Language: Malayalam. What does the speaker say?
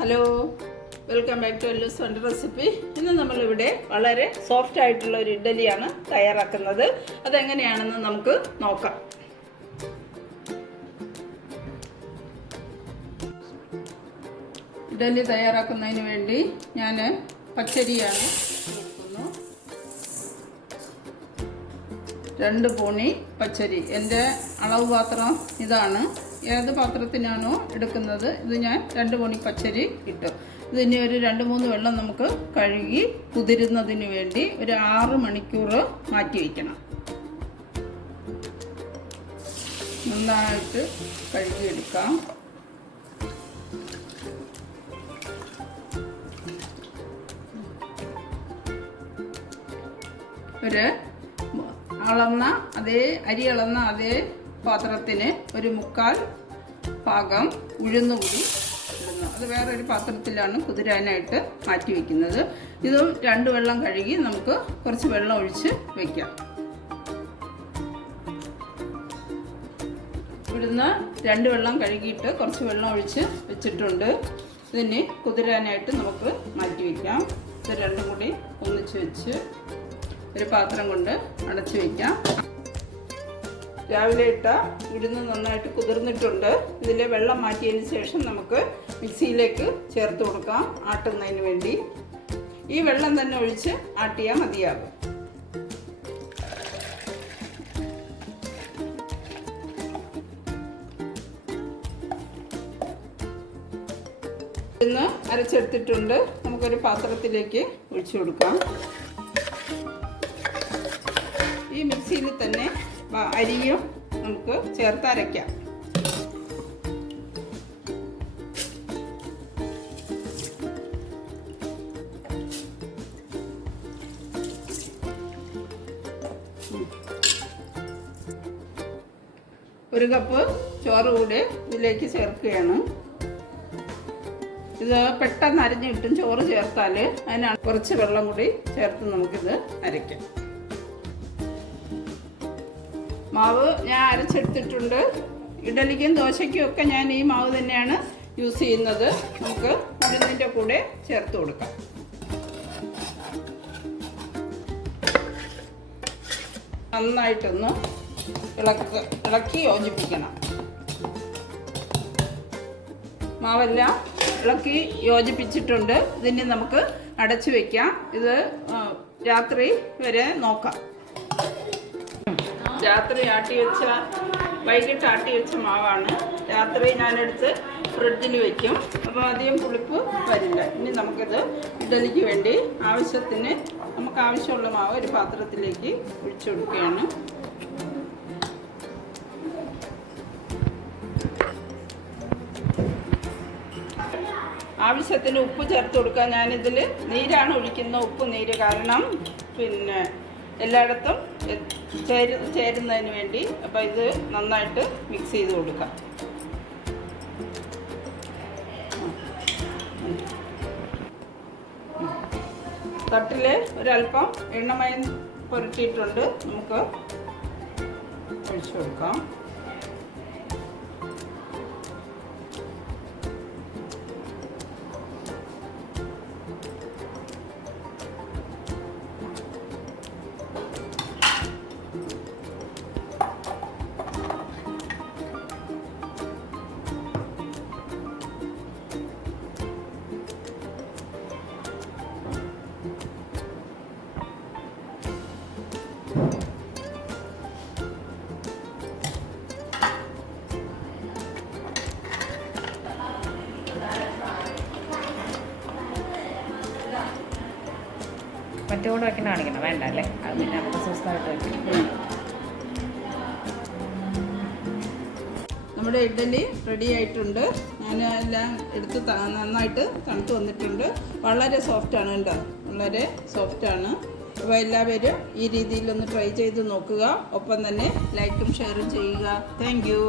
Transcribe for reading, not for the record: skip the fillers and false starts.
ഹലോ, വെൽക്കം ബാക്ക് ടു എല്ലൂസ് വണ്ടർ റെസിപ്പി. ഇന്ന് നമ്മളിവിടെ വളരെ സോഫ്റ്റ് ആയിട്ടുള്ള ഒരു ഇഡ്ഡലിയാണ് തയ്യാറാക്കുന്നത്. അതെങ്ങനെയാണെന്ന് നമുക്ക് നോക്കാം. ഇഡ്ഡലി തയ്യാറാക്കുന്നതിന് വേണ്ടി ഞാൻ പച്ചരിയാണ് എടുക്കുന്നു. 2 പൂണി പച്ചരി. എൻ്റെ അളവ് പാത്രം ഇതാണ്. ഏത് പാത്രത്തിനാണോ എടുക്കുന്നത് ഇത് ഞാൻ 2 പൂണി പച്ചരി ഇട്ടു. ഇതിന് ഒരു 2-3 വെള്ളം നമുക്ക് കഴുകി കുതിരുന്നതിന് വേണ്ടി ഒരു 6 മണിക്കൂർ മാറ്റി വയ്ക്കണം. നന്നായിട്ട് കഴുകിയെടുക്കാം. ഒരു അരി അളന്ന അതേ പാത്രത്തിന് ഒരു 1/4 ഭാഗം ഉഴുന്നുകൂടി ഇടുന്നു. അത് വേറൊരു പാത്രത്തിലാണ് കുതിരാനായിട്ട് മാറ്റി വയ്ക്കുന്നത്. ഇതും 2 വെള്ളം കഴുകി നമുക്ക് കുറച്ച് വെള്ളം ഒഴിച്ച് വയ്ക്കാം. ഇവിടുന്ന് 2 വെള്ളം കഴുകിയിട്ട് കുറച്ച് വെള്ളം ഒഴിച്ച് വെച്ചിട്ടുണ്ട്. ഇതിന് കുതിരാനായിട്ട് നമുക്ക് മാറ്റി വയ്ക്കാം. ഇത് രണ്ടും കൂടി ഒന്നിച്ച് വെച്ച് ഒരു പാത്രം കൊണ്ട് അടച്ചു വയ്ക്കാം. രാവിലെ ഇട്ട ഉഴുന്ന് നന്നായിട്ട് കുതിർന്നിട്ടുണ്ട്. ഇതിലെ വെള്ളം മാറ്റിയതിന് ശേഷം നമുക്ക് മിക്സിയിലേക്ക് ചേർത്ത് കൊടുക്കാം ആട്ടുന്നതിന് വേണ്ടി. ഈ വെള്ളം തന്നെ ഒഴിച്ച് ആട്ടിയാൽ മതിയാകും. ഉഴുന്ന് അരച്ചെടുത്തിട്ടുണ്ട്. നമുക്കൊരു പാത്രത്തിലേക്ക് ഒഴിച്ചു കൊടുക്കാം. ഈ മിക്സിയിൽ തന്നെ അരിയും നമുക്ക് ചേർത്ത് അരയ്ക്കാം. ഒരു കപ്പ് ചോറ് കൂടെ ഇതിലേക്ക് ചേർക്കുകയാണ്. ഇത് പെട്ടെന്ന് അരിഞ്ഞ് കിട്ടും. ചോറ് ചേർത്താൽ അതിനാണ് കുറച്ച് വെള്ളം കൂടി ചേർത്ത് നമുക്കിത് അരയ്ക്കാം. മാവ് ഞാൻ അരച്ചെടുത്തിട്ടുണ്ട്. ഇഡലിക്കും ദോശയ്ക്കും ഒക്കെ ഞാൻ ഈ മാവ് തന്നെയാണ് യൂസ് ചെയ്യുന്നത്. നമുക്ക് ഉഴുന്നിൻ്റെ കൂടെ ചേർത്ത് കൊടുക്കാം. നന്നായിട്ടൊന്ന് ഇളക്കി യോജിപ്പിക്കണം. മാവെല്ലാം ഇളക്കി യോജിപ്പിച്ചിട്ടുണ്ട്. ഇതിന് നമുക്ക് അടച്ചു വയ്ക്കാം. ഇത് രാത്രി വരെ നോക്കാം. രാത്രി വൈകിട്ട് ആട്ടി വെച്ച മാവാണ്. രാത്രി ഞാനെടുത്ത് ഫ്രിഡ്ജിൽ വയ്ക്കും. അപ്പോൾ അധികം പുളിപ്പ് വരില്ല. ഇനി നമുക്കിത് ഇഡലിക്ക് വേണ്ടി നമുക്ക് ആവശ്യമുള്ള മാവ് ഒരു പാത്രത്തിലേക്ക് ഒഴിച്ചു കൊടുക്കുകയാണ്. ആവശ്യത്തിന് ഉപ്പ് ചേർത്ത് കൊടുക്കുക. ഞാനിതിൽ നീരാണ് ഒഴിക്കുന്നത്, ഉപ്പ് നീര്. കാരണം എല്ലായിടത്തും ചേരുന്നതിന് വേണ്ടി. അപ്പോൾ ഇത് നന്നായിട്ട് മിക്സ് ചെയ്ത് കൊടുക്കാം. തട്ടിൽ ഒരല്പം എണ്ണമയം പുരട്ടിയിട്ടുണ്ട്. നമുക്ക് ഒഴിച്ചു കൊടുക്കാം. മറ്റോട് വെക്കുന്ന കാണിക്കണം വേണ്ട അല്ലേ? അത് പിന്നെ നമുക്ക് സ്വസ്ഥമായിട്ട് വയ്ക്കും. നമ്മുടെ ഇഡ്ഡലി റെഡി ആയിട്ടുണ്ട്. ഞാൻ എല്ലാം എടുത്ത് നന്നായിട്ട് തണുത്ത് വന്നിട്ടുണ്ട്. വളരെ സോഫ്റ്റാണ് കേട്ടോ, വളരെ സോഫ്റ്റാണ്. അപ്പോൾ എല്ലാവരും ഈ രീതിയിലൊന്ന് ട്രൈ ചെയ്ത് നോക്കുക. ഒപ്പം തന്നെ ലൈക്കും ഷെയറും ചെയ്യുക. Thank you.